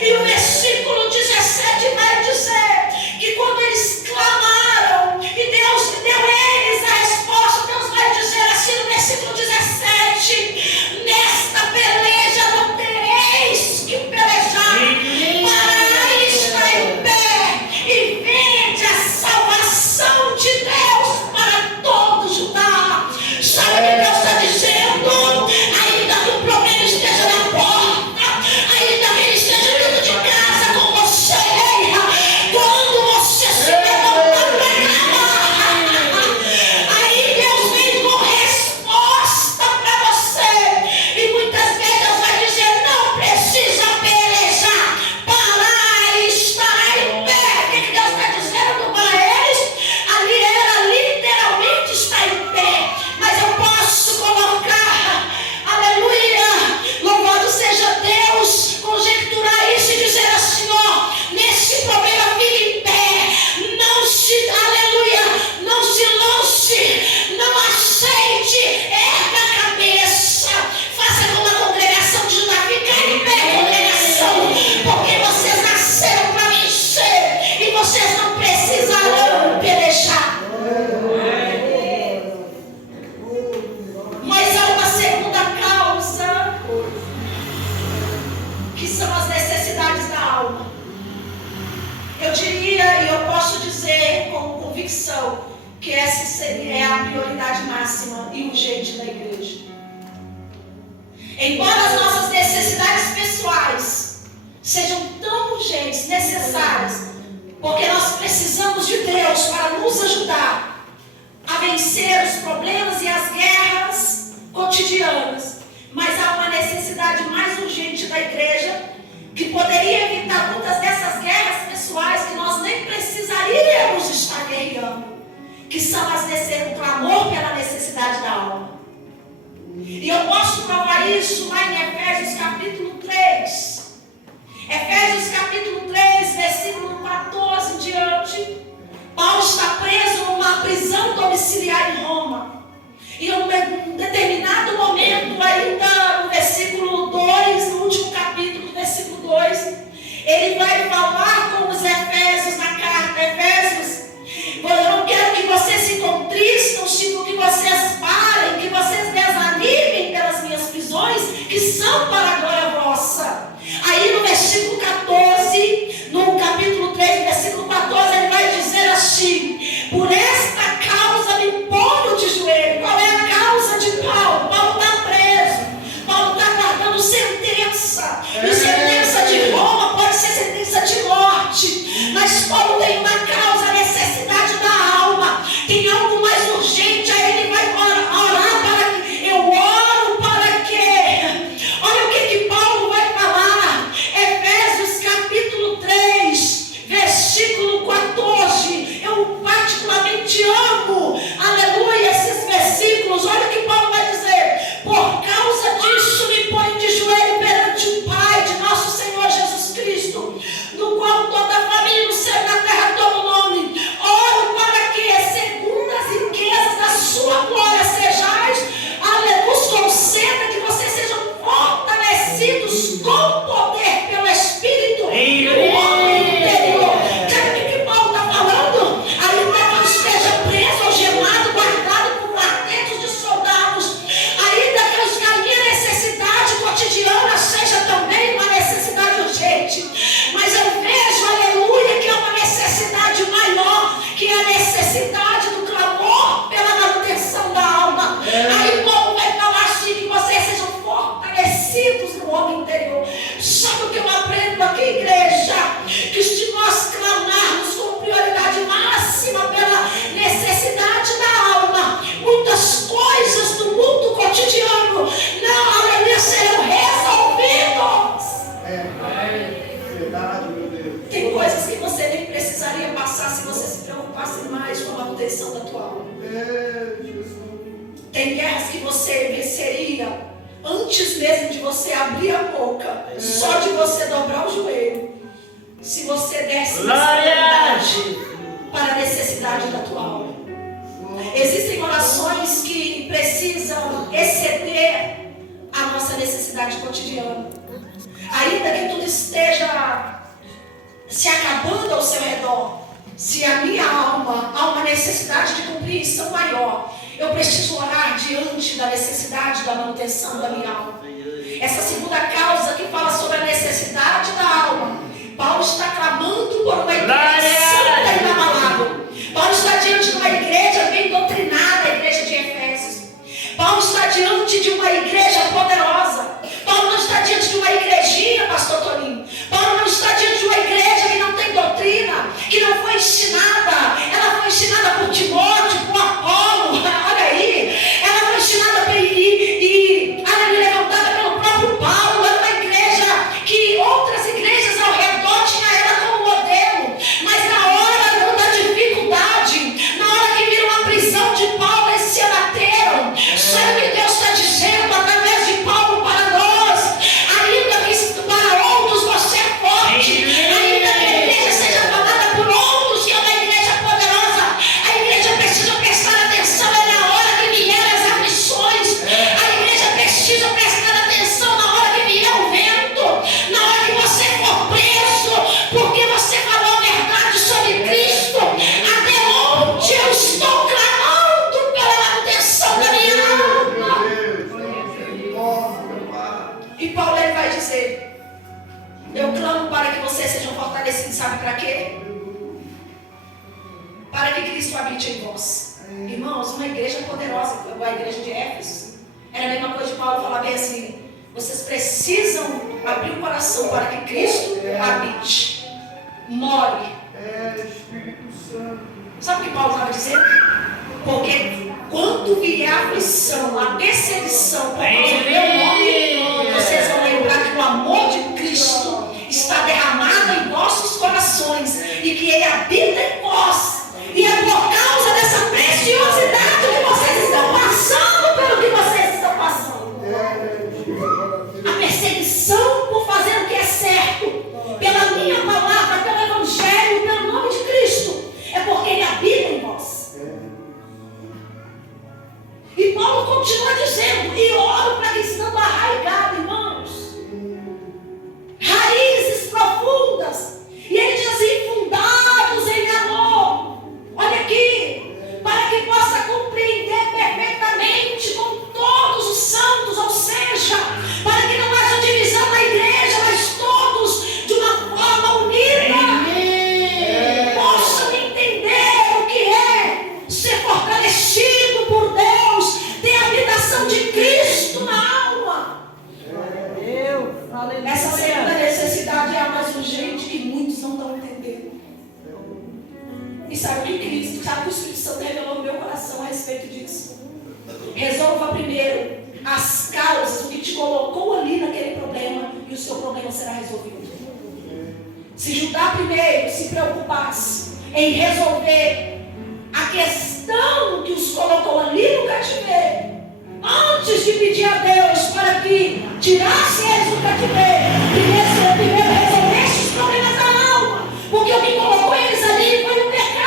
E o versículo 17 vai dizer que quando eles clamaram e Deus deu a eles a resposta, Deus vai dizer assim no versículo 17: nesta peleja não tereis que pelejar, parai, está em pé e vede a salvação de Deus para todo Judá. Sabe o que Deus está dizendo? Ainda que o problema esteja na porta, ainda que ele esteja dentro de casa com você, quando você se levantar para clamar, aí Deus vem com resposta para você. E muitas vezes Deus vai dizer: não precisa pelejar, parar e estar em pé. O que Deus está dizendo para eles? Ali era literalmente estar em pé. Mas eu posso colocar, aleluia, louvado seja Deus, conjecturar isso e dizer assim: ó, nesse problema fique em pé, não se, aleluia, não se lance, não aceite, erga a cabeça, faça como a congregação de Judá, ficar em pé, congregação, porque vocês nasceram para vencer e vocês não precisarão pelejar. Mas há uma segunda causa, que são as necessidades da alma. Eu diria, e eu posso dizer com convicção, que essa é a prioridade máxima e urgente da igreja. Embora as nossas necessidades pessoais sejam tão urgentes, necessárias, porque nós precisamos de Deus para nos ajudar a vencer os problemas e as guerras cotidianas, mas há uma necessidade mais urgente da igreja, que poderia evitar muitas dessas guerras pessoais que nós nem precisaríamos estar guerreando, que são o clamor pela necessidade da alma. E eu posso provar isso lá em Efésios capítulo 3. Efésios capítulo 3, versículo 14 em diante. Paulo está preso numa prisão domiciliar em Roma. E em um determinado momento, ainda no versículo 2, no último capítulo, no versículo 2, ele vai falar com os Efésios na carta. Efésios, eu não quero que vocês se contristam, Chico, que vocês parem, que vocês desanimem pelas minhas prisões, que são para a glória vossa. Aí no versículo 14, no capítulo 3, versículo 14, ele vai dizer assim: por esta causa me ponho de joelho. Qual é a causa de Paulo? Paulo está preso, Paulo está guardando sentença, e sentença de Roma pode ser sentença de morte, mas Paulo tem uma causa, a necessidade da alma, tem algo mais urgente. Aí ele vai orar para que eu oro para quê? Olha o que Paulo vai falar, Efésios capítulo 3, versículo 14. Eu particularmente amo, aleluia, esses versículos. Olha o que Paulo vai dizer: por causa disso me ponho de joelho perante o Pai de nosso Senhor Jesus Cristo, no qual toda a família no céu e na terra toma o nome. Oro para que, segundo as riquezas da sua glória, sejais, aleluia, nos conceda que vocês sejam fortalecidos com poder pelo Espírito no homem interior. Sabe o que Paulo está falando? Ainda que esteja preso, algemado, guardado por quartetos de soldados, ainda que a minha necessidade cotidiana seja também uma necessidade urgente, mas eu vejo, aleluia, que é uma necessidade maior, que é a necessidade do clamor pela manutenção da alma. Aí Paulo vai falar assim: que vocês sejam fortalecidos no homem interior. Sabe o que eu aprendo aqui, igreja? Que se nós clamarmos com prioridade máxima pela necessidade da alma, muitas coisas do mundo cotidiano não, aleluia, serão resolvidas. Verdade, meu Deus. Tem coisas que você nem precisaria passar se você se preocupasse mais com a manutenção da tua alma. Jesus. Tem guerras que você venceria antes mesmo de você abrir a boca, só de você dobrar o joelho, se você desse prioridade para a necessidade da tua alma. Existem orações que precisam exceder a nossa necessidade necessidade cotidiana. Ainda que tudo esteja se acabando ao seu redor, se a minha alma há uma necessidade de compreensão maior, eu preciso orar diante da necessidade da manutenção da minha alma. Essa segunda causa que fala sobre a necessidade da alma, Paulo está clamando por uma igreja santa e inabalável. Paulo está diante de uma igreja bem doutrinada, a igreja de Efésios. Paulo está diante de uma igreja poderosa. Paulo não está diante de uma igrejinha, pastor Toninho. Paulo não está diante de uma igreja que não tem doutrina, que não foi ensinada. Ela foi ensinada por Timóteo, por Apolo, olha aí. Ela foi ensinada e levantada pelo próprio Paulo. Era uma igreja que outras igrejas ao redor tinham ela como modelo. Mas na hora da dificuldade, na hora que viram a prisão de Paulo, eles se abateram. Sabe o que Deus está dizendo através de Paulo para nós? Ainda que para outros você é forte, ainda que a igreja seja formada por outros, que é uma igreja poderosa, a igreja precisa prestar atenção na hora que vier as aflições, a igreja precisa prestar atenção na hora que vier o vento, na hora que você for preso, porque você falou a verdade sobre Cristo. Até onde eu estou clamando pela manutenção da minha alma. E Paulo ele vai dizer: eu clamo para que vocês sejam fortalecidos, sabe para quê? Para que Cristo habite em vós. Irmãos, uma igreja poderosa, como a igreja de Éfeso, era a mesma coisa de Paulo falar bem assim: vocês precisam abrir o coração para que Cristo habite, more. Sabe o que Paulo estava dizendo? Porque quando vier a aflição, a perseguição por causa do meu nome, vocês vão lembrar que o amor de Cristo está derramado em nossos corações e que Ele habita em vós. E é por causa dessa preciosidade que vocês estão passando pelo que vocês estão passando. A perseguição por fazer o que é certo, pela minha palavra, pelo Evangelho, pelo nome de Cristo, é porque Ele habita em vós. E Paulo continua dizendo: e oro para que estando arraigado, irmãos, raízes profundas, e ele diz assim: fundados em amor. Olha aqui, para que possa compreender perfeitamente com todos os santos, ou seja, para que não haja divisão na igreja, mas todos de uma forma unida possam entender o que é ser fortalecido por Deus, ter a habitação de Cristo na alma. Essa segunda necessidade é a mais urgente, que muitos não estão entendendo. E sabe o que Cristo, sabe o que o Espírito Santo revelou no meu coração a respeito disso? Resolva primeiro as causas, o que te colocou ali naquele problema, e o seu problema será resolvido. Se Judá primeiro se preocupasse em resolver a questão que os colocou ali no cativeiro, antes de pedir a Deus para que tirasse eles do cativeiro, primeiro resolvesse os problemas da alma, porque o que colocou eles ali foi o pecado.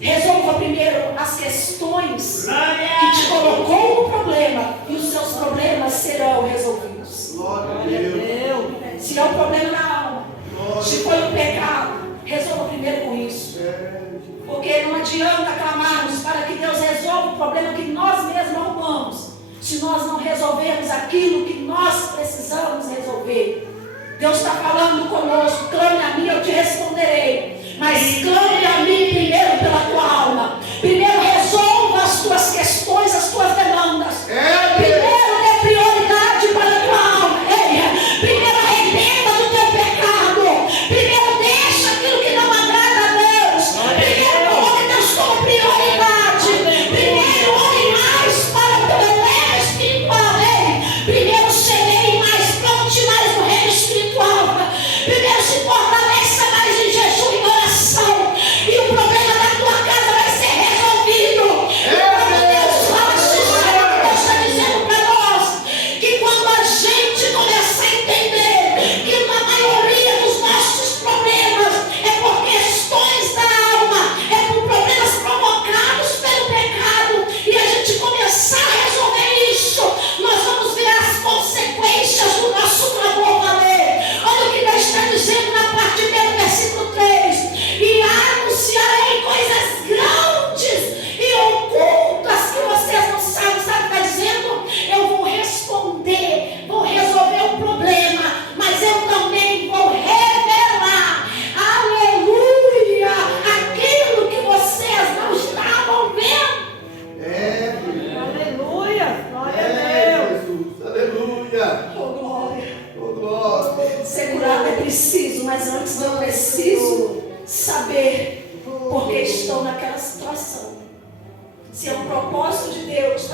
Resolva primeiro as questões que te colocou no problema, e os seus problemas serão resolvidos. Se é um problema na alma, se foi um pecado, resolva primeiro com isso. Porque não adianta clamarmos para que Deus resolva o problema que nós mesmos arrumamos, se nós não resolvermos aquilo que nós precisamos resolver. Deus está falando conosco: clame a mim, eu te responderei. Mas clame a mim primeiro pela tua alma. Primeiro resolva as tuas questões, as tuas demandas. Primeiro dê prioridade para a tua alma. Primeiro arrependa do teu pecado. Primeiro deixa aquilo que não agrada a Deus. Primeiro coloque Deus como prioridade. Primeiro ore mais para o teu reino espiritual. Primeiro semeie mais, plante mais no reino espiritual. Primeiro se fortaleça mais em jejum e oração. E o problema da tua casa vai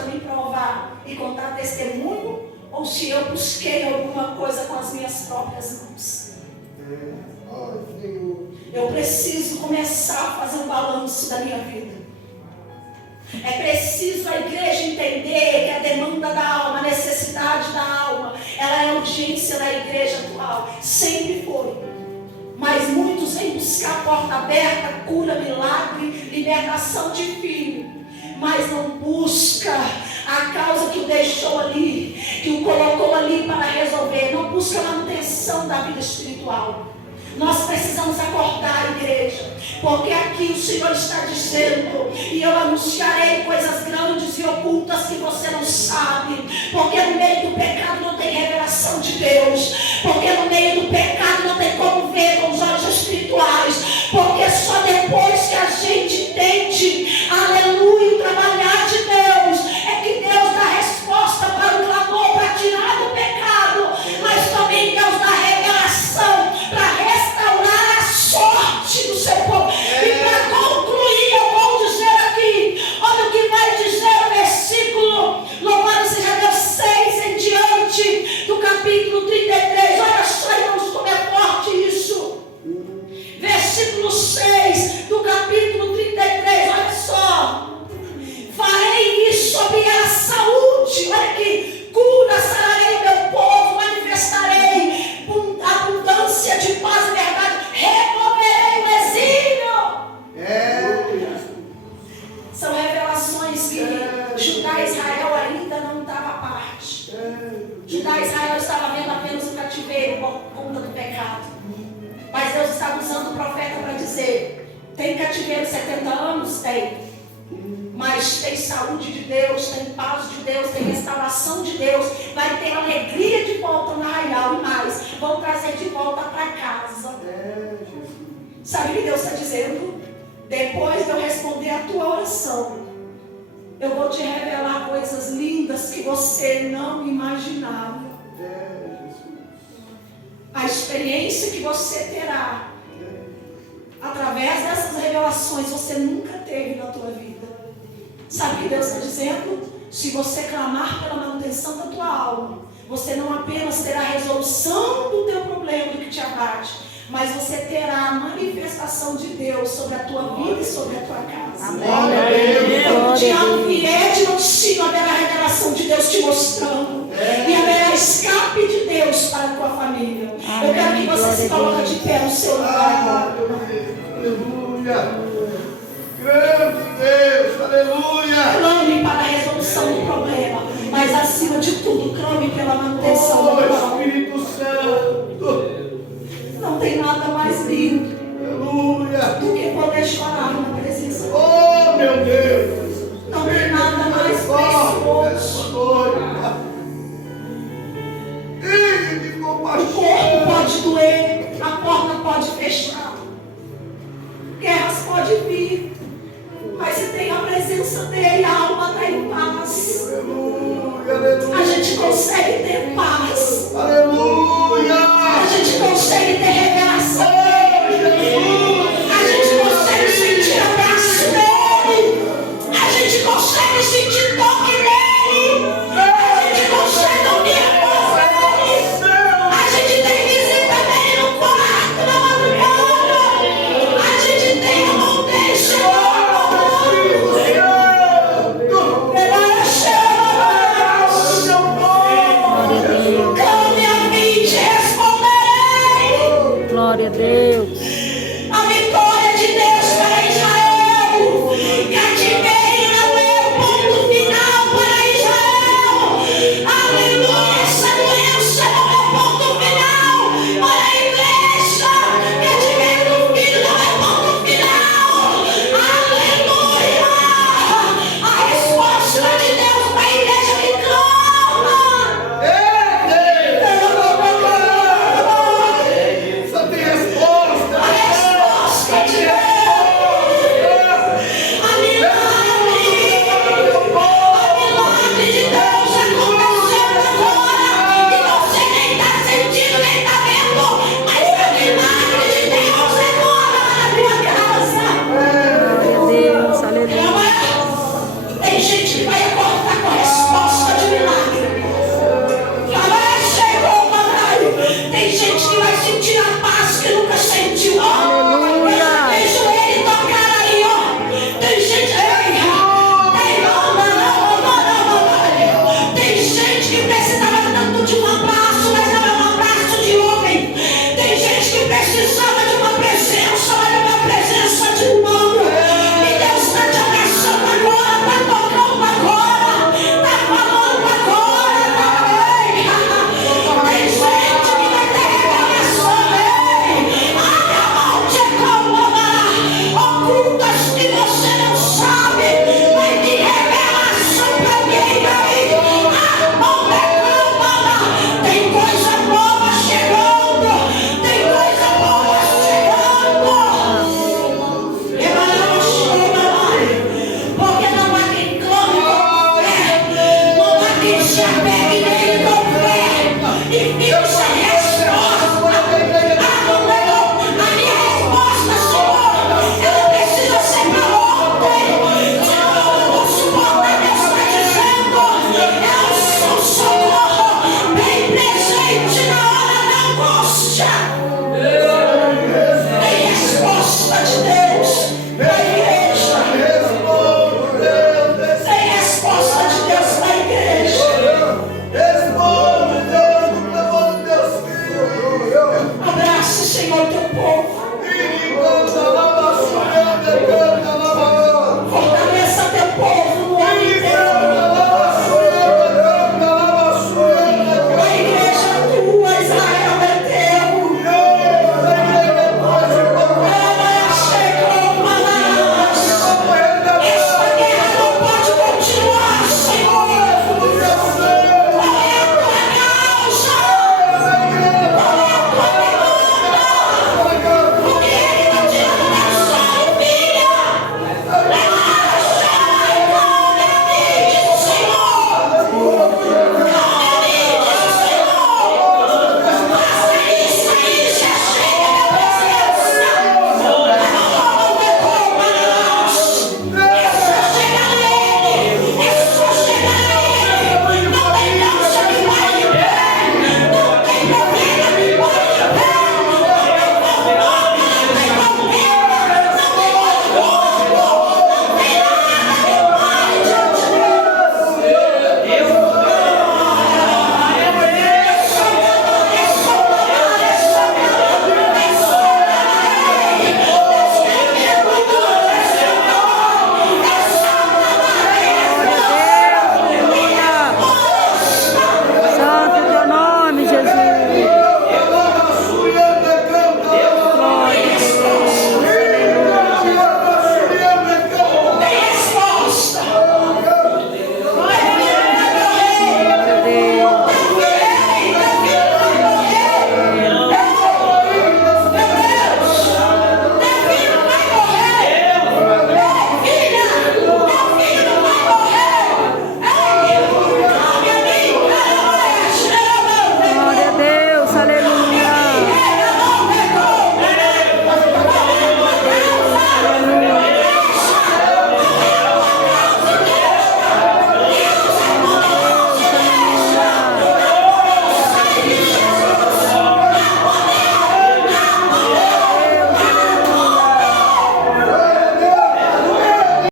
para me provar e contar testemunho, ou se eu busquei alguma coisa com as minhas próprias mãos. Eu preciso começar a fazer um balanço da minha vida. É preciso a igreja entender que a demanda da alma, a necessidade da alma, ela é urgência da igreja atual. Sempre foi. Mas muitos vêm buscar a porta aberta, cura, milagre, libertação de filho. Mas não busca a causa que o deixou ali, que o colocou ali para resolver. Não busca a manutenção da vida espiritual. Nós precisamos acordar, igreja, porque aqui o Senhor está dizendo, e eu anunciarei coisas grandes e ocultas que você não sabe, porque no meio do pecado não tem revelação de Deus, porque no meio do pecado não tem como ver com os olhos espirituais, porque só depois que a gente entende, aleluia, o trabalhar de Deus, é que Deus dá resposta para o clamor, para tirar do pecado, mas também Deus dá revelação para restaurar a sorte do seu povo. E para concluir, eu vou dizer aqui, olha o que vai dizer o versículo, louvado seja Deus, 6 em diante do capítulo 33. Olha só, irmãos, como é forte isso. Versículo 6 do capítulo 33, olha só. Farei isso sobre a saúde, olha aqui, cura, sararei meu povo, manifestarei abundância de paz e verdade, removerei o exílio. São revelações que Judá e Israel ainda não estavam à parte. Judá e Israel estavam vendo apenas o cativeiro por conta do pecado. Mas Deus estava usando o profeta para dizer: tem cativeiro 70 anos? Tem. Mas tem saúde de Deus, tem paz de Deus, tem restauração de Deus, vai ter alegria de volta no arraial e mais, vão trazer de volta para casa. Sabe o que Deus está dizendo? Depois de eu responder a tua oração, eu vou te revelar coisas lindas que você não imaginava. A experiência que você terá através dessas revelações você nunca teve na tua vida. Sabe o que Deus está dizendo? Se você clamar pela manutenção da tua alma, você não apenas terá a resolução do teu problema, do que te abate, mas você terá a manifestação de Deus sobre a tua vida e sobre a tua casa. Amém. Quando o diabo vier de notícia, haverá a revelação de Deus te mostrando. E haverá escape de Deus para a tua família. Amém. Eu quero que você se coloque de pé no seu lugar. Aleluia. Grande Deus, aleluia. Clame para a resolução do problema, mas acima de tudo, clame pela manutenção do mal. Espírito Santo. Não tem nada mais lindo, aleluia, do que poder chorar na presença de Deus. Oh, meu Deus. Não tem nada mais precioso. O corpo pode doer, a porta pode fechar, guerras podem vir, mas se tem a presença dele, a alma está em paz. Aleluia, aleluia. A gente consegue